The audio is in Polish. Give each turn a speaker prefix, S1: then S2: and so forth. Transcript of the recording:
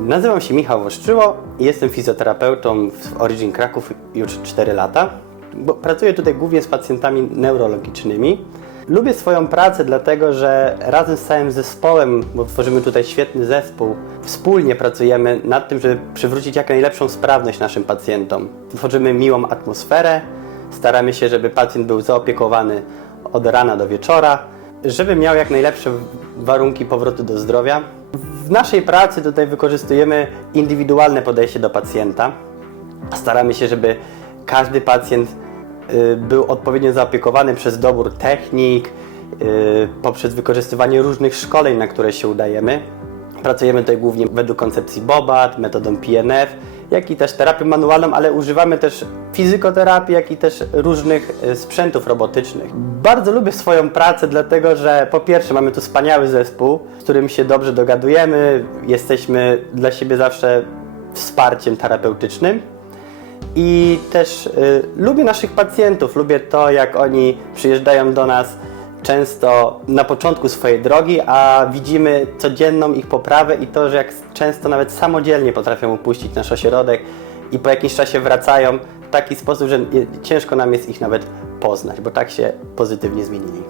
S1: Nazywam się Michał Woszczyło i jestem fizjoterapeutą w Origin Kraków już 4 lata. Pracuję tutaj głównie z pacjentami neurologicznymi. Lubię swoją pracę dlatego, że razem z całym zespołem, bo tworzymy tutaj świetny zespół, wspólnie pracujemy nad tym, żeby przywrócić jak najlepszą sprawność naszym pacjentom. Tworzymy miłą atmosferę, staramy się, żeby pacjent był zaopiekowany od rana do wieczora, żeby miał jak najlepsze warunki powrotu do zdrowia. W naszej pracy tutaj wykorzystujemy indywidualne podejście do pacjenta. Staramy się, żeby każdy pacjent y, był odpowiednio zaopiekowany przez dobór technik, y, poprzez wykorzystywanie różnych szkoleń, na które się udajemy. Pracujemy tutaj głównie według koncepcji BOBAT, metodą PNF, jak i też terapią manualną, ale używamy też fizykoterapii, jak i też różnych y, sprzętów robotycznych. Bardzo lubię swoją pracę, dlatego że po pierwsze mamy tu wspaniały zespół, z którym się dobrze dogadujemy, jesteśmy dla siebie zawsze wsparciem terapeutycznym. I też y, lubię naszych pacjentów, lubię to, jak oni przyjeżdżają do nas często na początku swojej drogi, a widzimy codzienną ich poprawę i to, że jak często nawet samodzielnie potrafią opuścić nasz ośrodek i po jakimś czasie wracają w taki sposób, że ciężko nam jest ich nawet poznać, bo tak się pozytywnie zmienili.